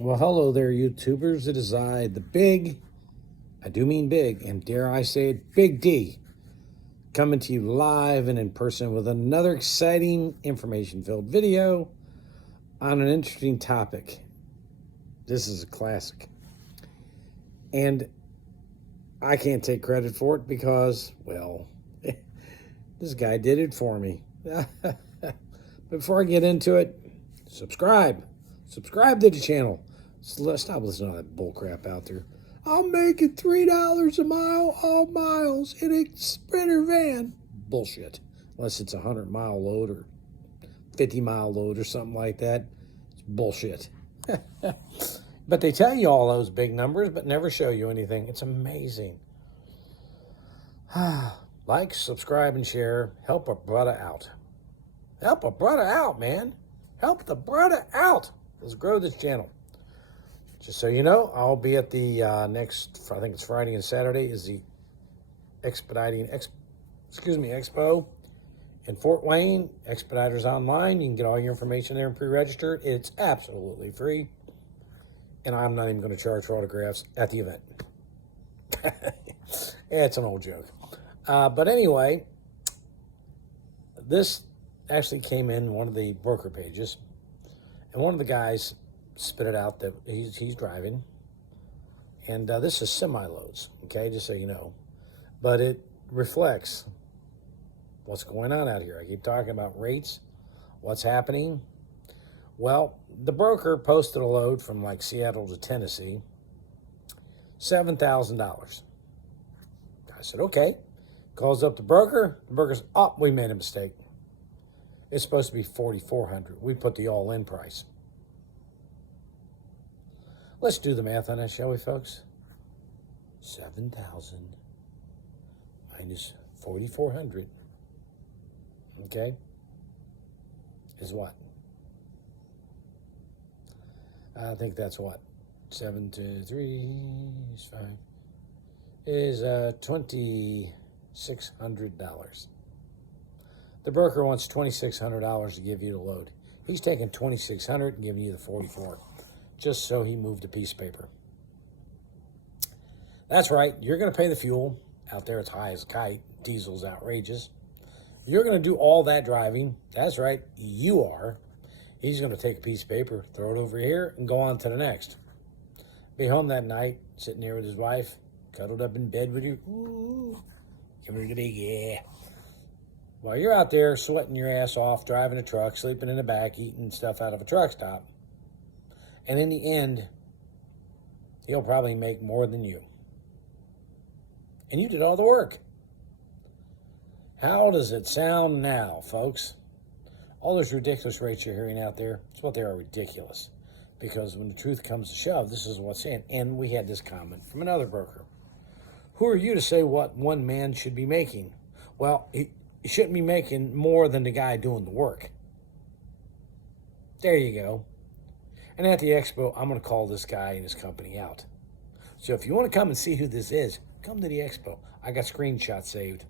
Well, hello there, YouTubers. It is I, the big, I do mean big, and dare I say it, Big D, coming to you live and in person with another exciting information-filled video on an interesting topic. This is a classic. And I can't take credit for it because, well, this guy did it for me. Before I get into it, subscribe. Subscribe to the channel. Stop listening to that bullcrap out there. I'm making $3 a mile, all miles in a Sprinter van. Bullshit. Unless it's a 100-mile load or 50-mile load or something like that. It's bullshit. But they tell you all those big numbers, but never show you anything. It's amazing. Like, subscribe, and share. Help a brother out. Help a brother out, man. Help the brother out. Let's grow this channel. Just so you know, I'll be at the next, I think it's Friday and Saturday, is the Expediting, expo in Fort Wayne. Expeditors Online. You can get all your information there and pre-register. It's absolutely free. And I'm not even going to charge for autographs at the event. It's an old joke. But anyway, this actually came in one of the broker pages. And one of the guys spit it out that he's driving. And this is semi-loads, okay, just so you know. But it reflects what's going on out here. I keep talking about rates, what's happening. Well, the broker posted a load from like Seattle to Tennessee, $7,000. I said, okay. Calls up the broker. The broker's, oh, we made a mistake. It's supposed to be $4,400. We put the all-in price. Let's do the math on that, shall we, folks? 7,000 minus 4,400, okay, is what? I think that's what? 7 to 3 is 5. Is $2,600. The broker wants $2,600 to give you the load. He's taking $2,600 and giving you the 44, just so he moved a piece of paper. That's right. You're going to pay the fuel. Out there, it's high as a kite. Diesel's outrageous. You're going to do all that driving. That's right. You are. He's going to take a piece of paper, throw it over here, and go on to the next. Be home that night, sitting there with his wife, cuddled up in bed with you. Ooh, give her the big yeah. While you're out there sweating your ass off, driving a truck, sleeping in the back, eating stuff out of a truck stop. And in the end, he'll probably make more than you. And you did all the work. How does it sound now, folks? All those ridiculous rates you're hearing out there, it's what they are, ridiculous. Because when the truth comes to shove, this is what's in. And we had this comment from another broker. Who are you to say what one man should be making? Well, he shouldn't be making more than the guy doing the work. There you go. And at the expo, I'm going to call this guy and his company out. So if you want to come and see who this is, come to the expo. I got screenshots saved.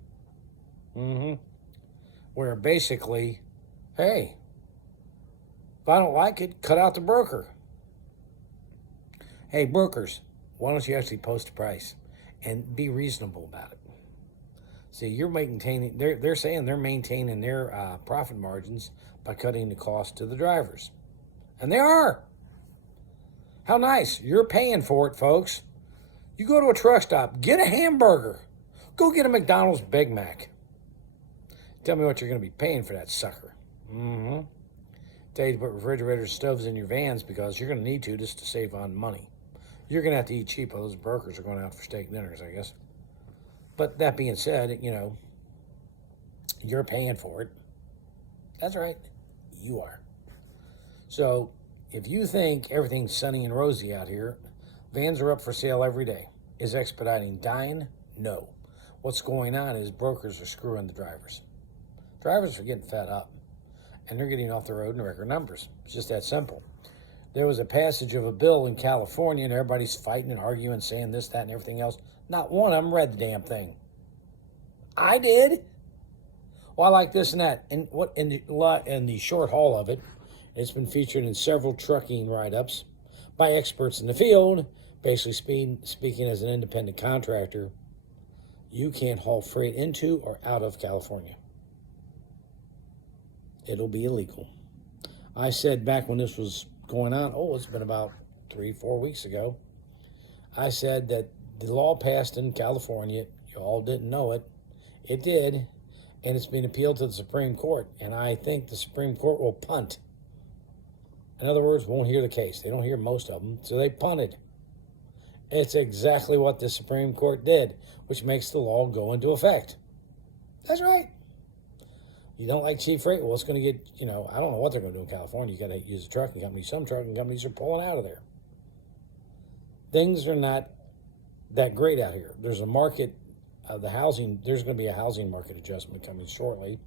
Where basically, hey, if I don't like it, cut out the broker. Hey, brokers, why don't you actually post a price and be reasonable about it? See, you're maintaining, they're saying they're maintaining their profit margins by cutting the cost to the drivers. And they are. How nice. You're paying for it, folks. You go to a truck stop, get a hamburger. Go get a McDonald's Big Mac. Tell me what you're going to be paying for that sucker. Tell you to put refrigerators and stoves in your vans because you're going to need to just to save on money. You're going to have to eat cheap. Those brokers are going out for steak dinners, I guess. But that being said, you know, you're paying for it. That's right. You are. So if you think everything's sunny and rosy out here, vans are up for sale every day. Is Expediting dying? No. What's going on is brokers are screwing the drivers. Drivers are getting fed up, and they're getting off the road in record numbers. It's just that simple. There was a passage of a bill in California, and everybody's fighting and arguing, saying this, that, and everything else. Not one of them read the damn thing. I did. Well, I like this and that. And what in the short haul of it, it's been featured in several trucking write-ups by experts in the field. Basically speaking as an independent contractor, you can't haul freight into or out of California. It'll be illegal. I said back when this was going on, it's been about 3-4 weeks ago, I said that the law passed in California, you all didn't know it, it did, and it's been appealed to the Supreme Court, and I think the Supreme Court will punt. In other words, won't hear the case. They don't hear most of them, so they punted. It's exactly what the Supreme Court did, which makes the law go into effect. That's right. You don't like cheap freight? Well, it's going to get, I don't know what they're going to do in California. You got to use a trucking company. Some trucking companies are pulling out of there. Things are not that great out here. There's a market of the housing. There's going to be a housing market adjustment coming shortly.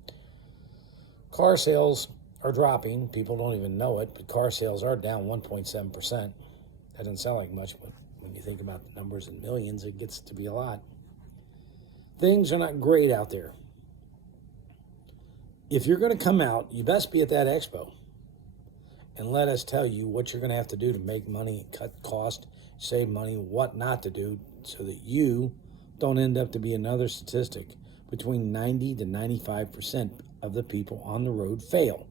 Car sales are dropping. People don't even know it, but car sales are down 1.7%. That doesn't sound like much, but when you think about the numbers in millions, it gets to be a lot. Things are not great out there. If you're going to come out, you best be at that expo and let us tell you what you're going to have to do to make money, cut cost, save money, what not to do, so that you don't end up to be another statistic. Between 90 to 95% of the people on the road fail.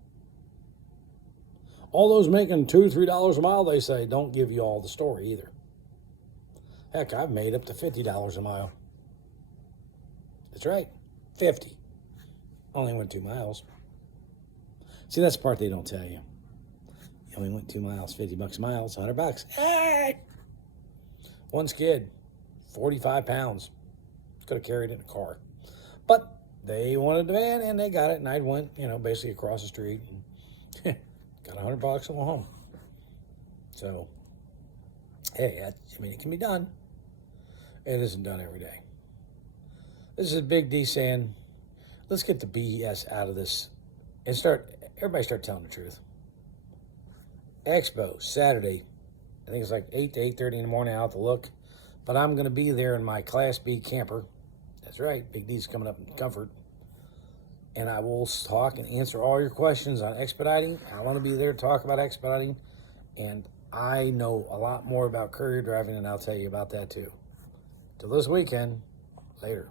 All those making $2, $3 a mile, they say, don't give you all the story either. Heck, I've made up to $50 a mile. That's right, 50. Only went 2 miles. See, that's the part they don't tell you. You only went 2 miles, $50 a mile, it's $100. Hey! One skid, 45 pounds. Could have carried it in a car. But they wanted the van, and they got it, and I went, basically across the street, and got $100 and went home. So, hey, it can be done. It isn't done every day. This is Big D saying, let's get the BS out of this and everybody start telling the truth. Expo, Saturday. I think it's like 8 to 8:30 in the morning. I'll have to look. But I'm going to be there in my Class B camper. That's right. Big D's coming up in comfort. And I will talk and answer all your questions on expediting. I want to be there to talk about expediting. And I know a lot more about courier driving, and I'll tell you about that too. Till this weekend, later.